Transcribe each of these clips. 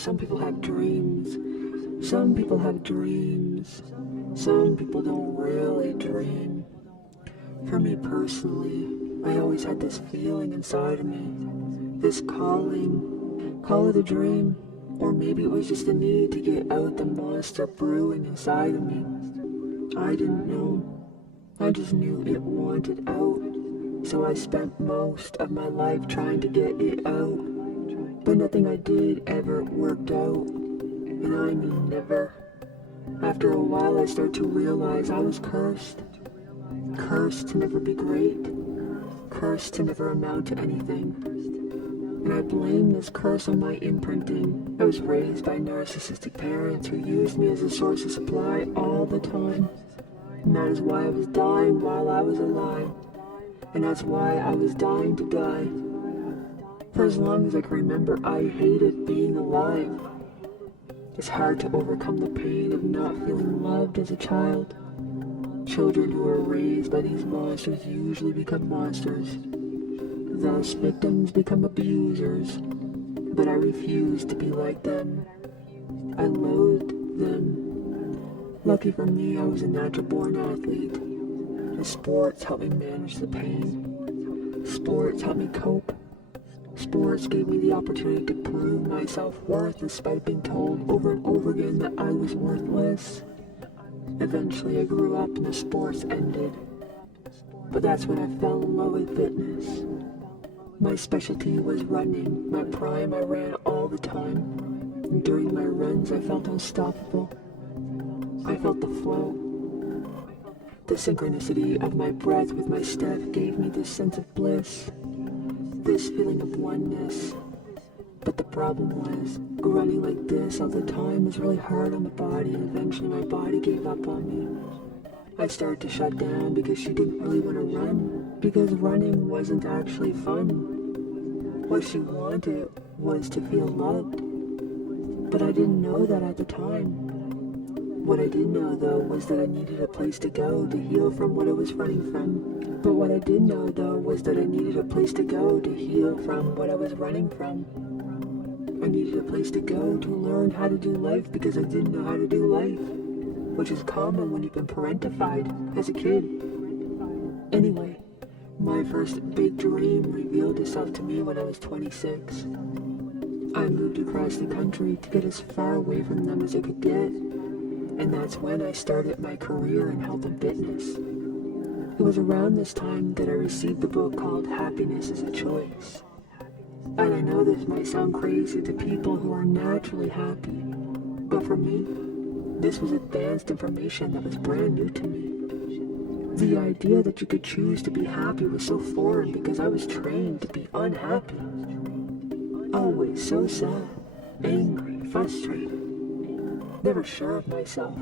some people have dreams. Some people have dreams. Some people don't really dream. For me personally, I always had this feeling inside of me, this calling. Call it a dream, or maybe it was just the need to get out the monster brewing inside of me. I didn't know. I just knew it wanted out. So I spent most of my life trying to get it out. But nothing I did ever worked out. And I mean never. After a while I started to realize I was cursed. Cursed to never be great. Cursed to never amount to anything. And I blame this curse on my imprinting. I was raised by narcissistic parents who used me as a source of supply all the time. And that is why I was dying while I was alive. And that's why I was dying to die. For as long as I can remember, I hated being alive. It's hard to overcome the pain of not feeling loved as a child. Children who are raised by these monsters usually become monsters. Thus, victims become abusers. But I refused to be like them. I loathed them. Lucky for me, I was a natural-born athlete. The sports helped me manage the pain. Sports helped me cope. Sports gave me the opportunity to prove my self-worth despite being told over and over again that I was worthless. Eventually I grew up and the sports ended. But that's when I fell in love with fitness. My specialty was running. My prime, I ran all the time. And during my runs I felt unstoppable. I felt the flow. The synchronicity of my breath with my step gave me this sense of bliss. This feeling of oneness. But the problem was, running like this all the time was really hard on the body, and eventually my body gave up on me. I started to shut down because she didn't really want to run, because running wasn't actually fun. What she wanted was to feel loved. But I didn't know that at the time. What I did know, though, was that I needed a place to go to heal from what I was running from. But what I did know, though, was that I needed a place to go to heal from what I was running from. I needed a place to go to learn how to do life because I didn't know how to do life, which is common when you've been parentified as a kid. Anyway, my first big dream revealed itself to me when I was 26. I moved across the country to get as far away from them as I could get. And that's when I started my career in health and fitness. It was around this time that I received the book called Happiness is a Choice. And I know this might sound crazy to people who are naturally happy, but for me, this was advanced information that was brand new to me. The idea that you could choose to be happy was so foreign because I was trained to be unhappy. Always so sad, angry, frustrated. Never sure of myself.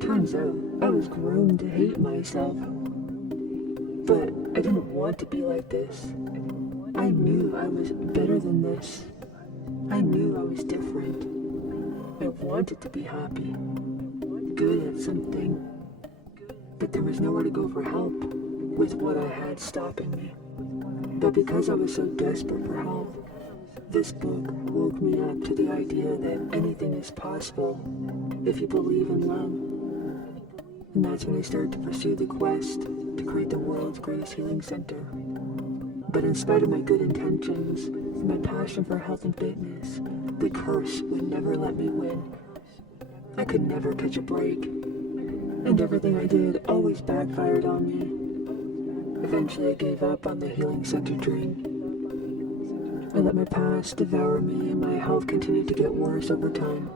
Turns out, I was groomed to hate myself. But I didn't want to be like this. I knew I was better than this. I knew I was different. I wanted to be happy, good at something. But there was nowhere to go for help with what I had stopping me. But because I was so desperate for help, this book woke me up to the idea that anything is possible if you believe in love. And that's when I started to pursue the quest to create the world's greatest healing center. But in spite of my good intentions and my passion for health and fitness, the curse would never let me win. I could never catch a break. And everything I did always backfired on me. Eventually I gave up on the healing center dream. I let my past devour me and my health continued to get worse over time.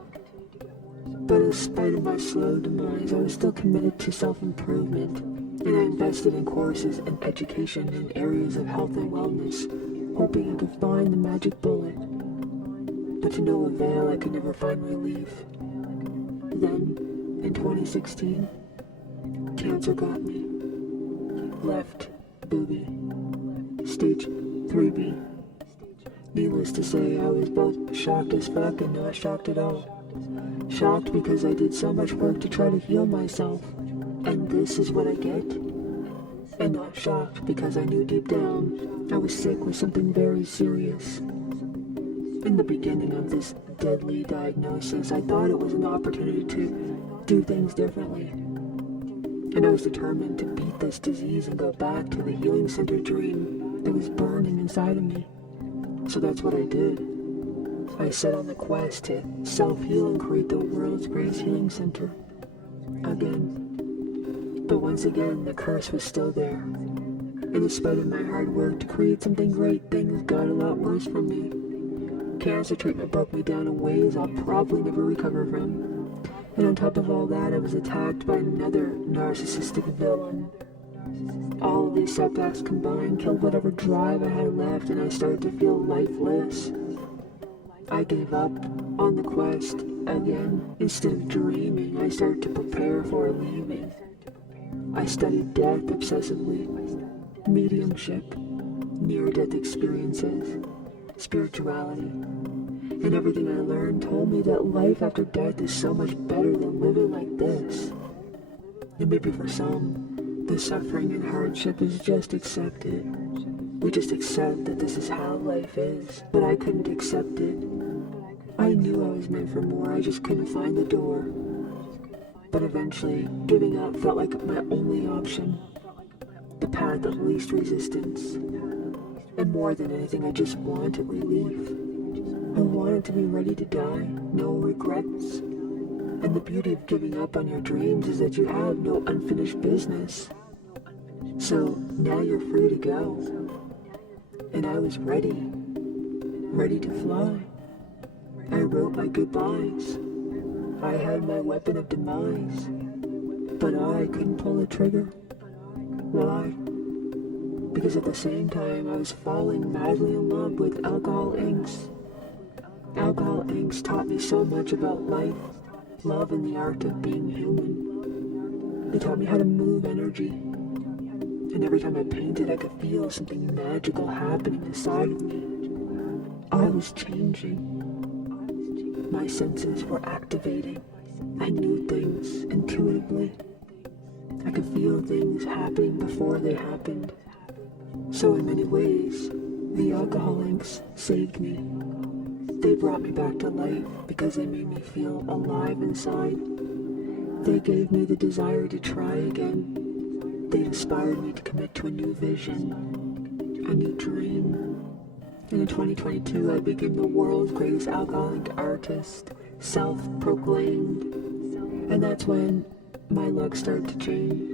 But in spite of my slow demise, I was still committed to self-improvement, and I invested in courses and education in areas of health and wellness, hoping I could find the magic bullet. But to no avail, I could never find relief. Then, in 2016, cancer got me. Left booby, stage 3B. Needless to say, I was both shocked as fuck and not shocked at all. Shocked because I did so much work to try to heal myself, and this is what I get. And not shocked because I knew deep down I was sick with something very serious. In the beginning of this deadly diagnosis, I thought it was an opportunity to do things differently. And I was determined to beat this disease and go back to the healing center dream that was burning inside of me. So that's what I did. I set on the quest to self-heal and create the world's greatest healing center. Again. But once again, the curse was still there. And in spite of my hard work to create something great, things got a lot worse for me. Cancer treatment broke me down in ways I'll probably never recover from. And on top of all that, I was attacked by another narcissistic villain. All of these setbacks combined killed whatever drive I had left, and I started to feel lifeless. I gave up on the quest again. Instead of dreaming, I started to prepare for leaving. I studied death obsessively, mediumship, near-death experiences, spirituality. And everything I learned told me that life after death is so much better than living like this. And maybe for some, the suffering and hardship is just accepted. We just accept that this is how life is. But I couldn't accept it. I knew I was meant for more, I just couldn't find the door. But eventually, giving up felt like my only option. The path of least resistance. And more than anything, I just wanted relief. I wanted to be ready to die, no regrets. And the beauty of giving up on your dreams is that you have no unfinished business. So now you're free to go. And I was ready to fly. I wrote my goodbyes. I had my weapon of demise. But I couldn't pull the trigger. Why? Because at the same time I was falling madly in love with Alcohol Inc. Alcohol Inc. taught me so much about life, love, and the art of being human. They taught me how to move energy. And every time I painted, I could feel something magical happening inside of me. I was changing. My senses were activating. I knew things intuitively. I could feel things happening before they happened. So in many ways, the Alcohol Inc. saved me. They brought me back to life because they made me feel alive inside. They gave me the desire to try again. They inspired me to commit to a new vision, a new dream. And in 2022, I became the world's greatest alcoholic artist, self-proclaimed. And that's when my luck started to change.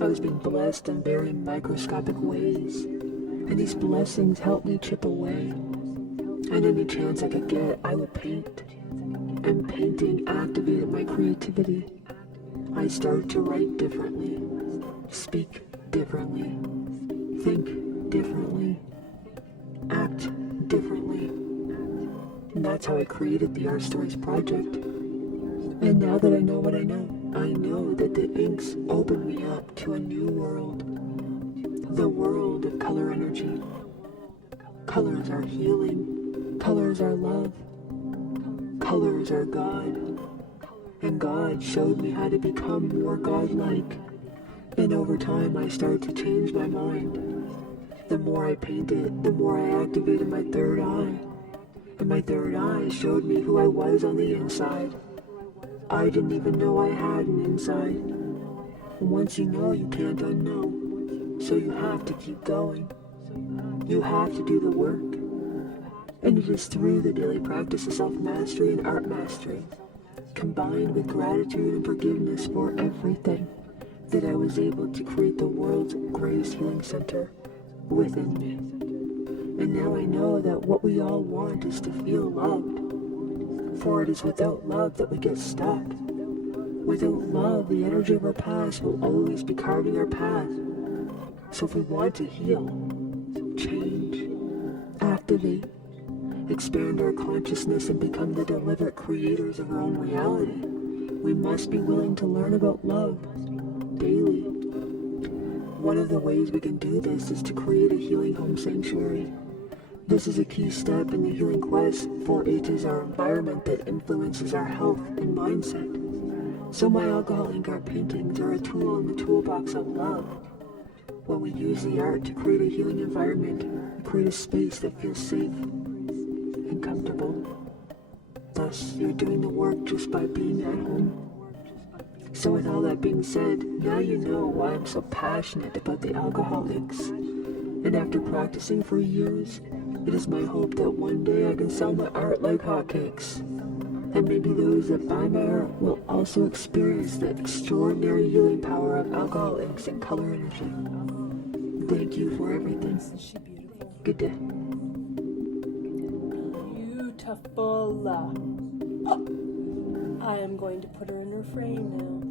I was being blessed in very microscopic ways, and these blessings helped me chip away. And any chance I could get, I would paint. And painting activated my creativity. I started to write differently, speak differently, think differently, act differently. And that's how I created the Art Stories Project. And now that I know what I know that the inks opened me up to a new world. The world of color energy. Colors are healing. Colors are love. Colors are God. And God showed me how to become more godlike. And over time I started to change my mind. The more I painted, the more I activated my third eye. And my third eye showed me who I was on the inside. I didn't even know I had an inside. And once you know, you can't unknow. So you have to keep going. You have to do the work. And it is through the daily practice of self-mastery and art mastery, combined with gratitude and forgiveness for everything, that I was able to create the world's greatest healing center within me. And now I know that what we all want is to feel loved. For it is without love that we get stuck. Without love, the energy of our past will always be carving our path. So if we want to heal, change, activate, expand our consciousness and become the deliberate creators of our own reality, we must be willing to learn about love daily. One of the ways we can do this is to create a healing home sanctuary. This is a key step in the healing quest, for it is our environment that influences our health and mindset. So my Alcohol Inc. art paintings are a tool in the toolbox of love. When we use the art to create a healing environment, we create a space that feels safe and comfortable. Thus, you're doing the work just by being at home. So with all that being said, now you know why I'm so passionate about the alcoholics. And after practicing for years, it is my hope that one day I can sell my art like hotcakes. And maybe those that buy my art will also experience the extraordinary healing power of alcoholics and color energy. Thank you for everything. Isn't she beautiful? Good day. Beautiful. I am going to put her in her frame now.